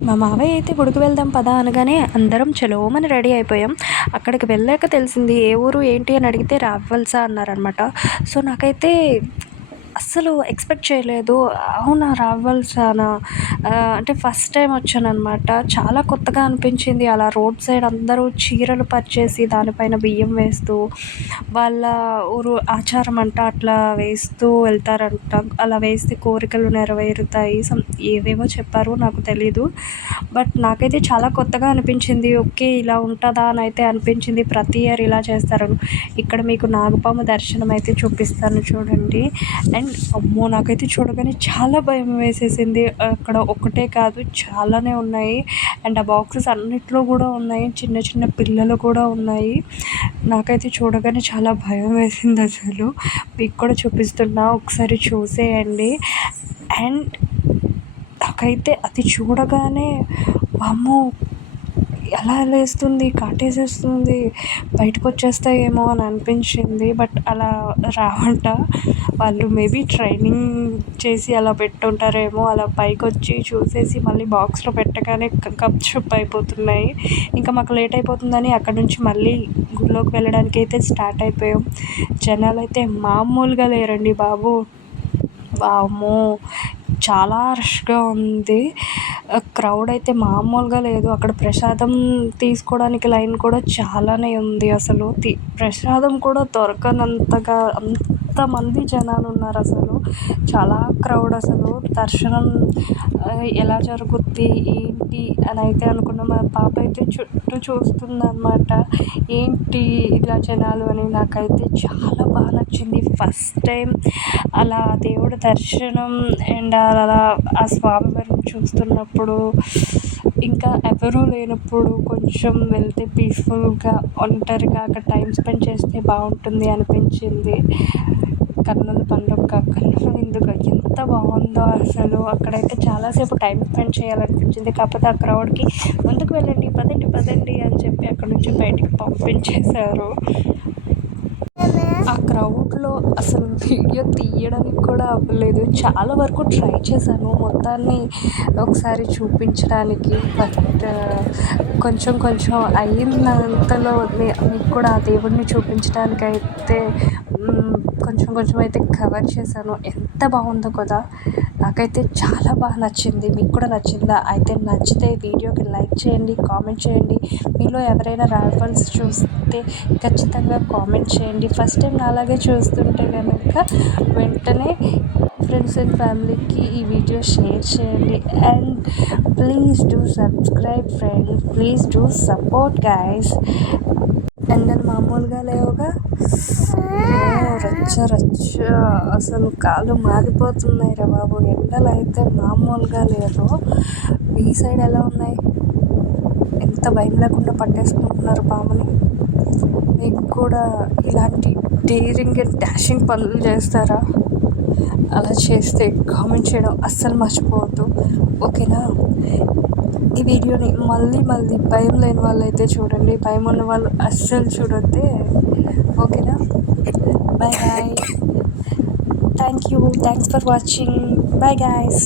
మా మావయ్య అయితే గుడికి వెళ్దాం పదా అనగానే అందరం చలోమని రెడీ అయిపోయాం. అక్కడికి వెళ్ళాక తెలిసింది ఏ ఊరు ఏంటి అని అడిగితే రావ్వలసా అన్నారనమాట. సో నాకైతే అస్సలు ఎక్స్‌పెక్ట్ చేయలేదు. అవునా! రావ్వలసానా? అంటే ఫస్ట్ టైమ్ వచ్చాననమాట. చాలా కొత్తగా అనిపించింది. అలా రోడ్ సైడ్ అందరూ చీరలు పరిచేసి దానిపైన బియ్యం వేస్తూ, వాళ్ళ ఊరు ఆచారం అంట అట్లా వేస్తూ వెళ్తారంట. అలా వేస్తే కోరికలు నెరవేరుతాయి. ఏవేవో చెప్పారు నాకు తెలీదు. బట్ నాకైతే చాలా కొత్తగా అనిపించింది. ఓకే. ఇలా ఉంటదా అని అయితే అనిపించింది. ప్రతి ఇయర్ ఇలా చేస్తారని. ఇక్కడ మీకు నాగపాము దర్శనం అయితే చూపిస్తాను చూడండి. అండ్ అమ్మో! నాకైతే చూడగానే చాలా భయం వేసేసింది. అక్కడ ఒక్కటే కాదు చాలానే ఉన్నాయి. అండ్ ఆ బాక్సెస్ అన్నిట్లో కూడా ఉన్నాయి. చిన్న చిన్న పిల్లలు కూడా ఉన్నాయి. నాకైతే చూడగానే చాలా భయం వేసిందసలు. మీకు కూడా చూపిస్తున్నా ఒకసారి చూసేయండి. అండ్ నాకైతే అది చూడగానే వామ్మో! ఎలా లేస్తుంది, కాటేసేస్తుంది, బయటకొచ్చేస్తాయేమో అని అనిపించింది. బట్ అలా రావంట. వాళ్ళు మేబీ ట్రైనింగ్ చేసి అలా పెట్టుంటారేమో. అలా పైకొచ్చి చూసేసి మళ్ళీ బాక్స్‌లో పెట్టగానే గప్‌చుప్ అయిపోతున్నాయి. ఇంకా మాకు లేట్ అయిపోతుందని అక్కడి నుంచి మళ్ళీ గుడిలోకి వెళ్ళడానికైతే స్టార్ట్ అయిపోయాం. జనాలైతే మామూలుగా లేరండి బాబు. వామ్మో! చాలా రష్‌గా ఉంది. క్రౌడ్ అయితే మామూలుగా లేదు. అక్కడ ప్రసాదం తీసుకోవడానికి లైన్ కూడా చాలానే ఉంది అసలు. ప్రసాదం కూడా దొరకనంతగా అంతమంది జనాలున్నారసలు. చాలా క్రౌడ్ అసలు. దర్శనం ఎలా జరుగుద్ది, ఏంటి అని అయితే అనుకున్నాం. మా పాప అయితే చుట్టూ చూస్తుందనమాట. ఏంటి ఇలా జనాలు అని. నాకైతే చాలా బాగా నచ్చింది. ఫస్ట్ టైం అలా దేవుడి దర్శనం అండ్ అలా ఆ స్వామివారిని చూస్తున్నప్పుడు, ఇంకా ఎవరూ లేనప్పుడు కొంచెం వెళ్తే పీస్‌ఫుల్‌గా, ఒంటరిగా అక్కడ టైం స్పెండ్ చేస్తే బాగుంటుంది అనిపించింది. కన్నుల పండుగ కన్నుల విందుగా ఎంత బాగుందో అసలు. అక్కడైతే చాలాసేపు టైం స్పెండ్ చేయాలనిపించింది. కాకపోతే ఆ క్రౌడ్‌కి ముందుకు వెళ్ళండి, పదండి పదండి అని చెప్పి అక్కడి నుంచి బయటికి పంపించేశారు. ఆ క్రౌడ్‌లో అసలు వీడియో తీయడానికి కూడా అవ్వలేదు. చాలా వరకు ట్రై చేశాను మొత్తాన్ని ఒకసారి చూపించడానికి. బట్ కొంచెం కొంచెం అయినంతలో మీకు కూడా ఆ దేవుడిని చూపించడానికైతే కొంచెం కొంచెం అయితే కవర్ చేశాను. ఎంత బాగుందో కదా! నాకైతే చాలా బాగా నచ్చింది. మీకు కూడా నచ్చిందా? అయితే నచ్చితే వీడియోకి లైక్ చేయండి, కామెంట్ చేయండి. మీలో ఎవరైనా రావల్స్ చూస్తే ఖచ్చితంగా కామెంట్ చేయండి. ఫస్ట్ టైం నాలాగే చూస్తుంటే కనుక వెంటనే ఫ్రెండ్స్ అండ్ ఫ్యామిలీకి ఈ వీడియో షేర్ చేయండి. And please do subscribe friends. Please do support guys. ఎండలు మామూలుగా లేవుగా. రచ్చ రచ్చ అసలు కాళ్ళు మారిపోతున్నాయి రా బాబు. ఎండలు అయితే మామూలుగా లేదు. మీ సైడ్ ఎలా ఉన్నాయి? ఎంత భయం లేకుండా పట్టేసుకుంటున్నారు పాముని. మీకు కూడా ఇలాంటి డేరింగ్ అండ్ డాషింగ్ పనులు చేస్తారా? అలా చేస్తే కామెంట్ చేయడం అస్సలు మర్చిపోవద్దు. ఓకేనా? ఈ వీడియోని మళ్ళీ భయం లేని వాళ్ళైతే చూడండి. భయం ఉన్న వాళ్ళు అస్సలు చూడొద్దే. ఓకేనా? Bye bye. Thanks for watching. Bye guys.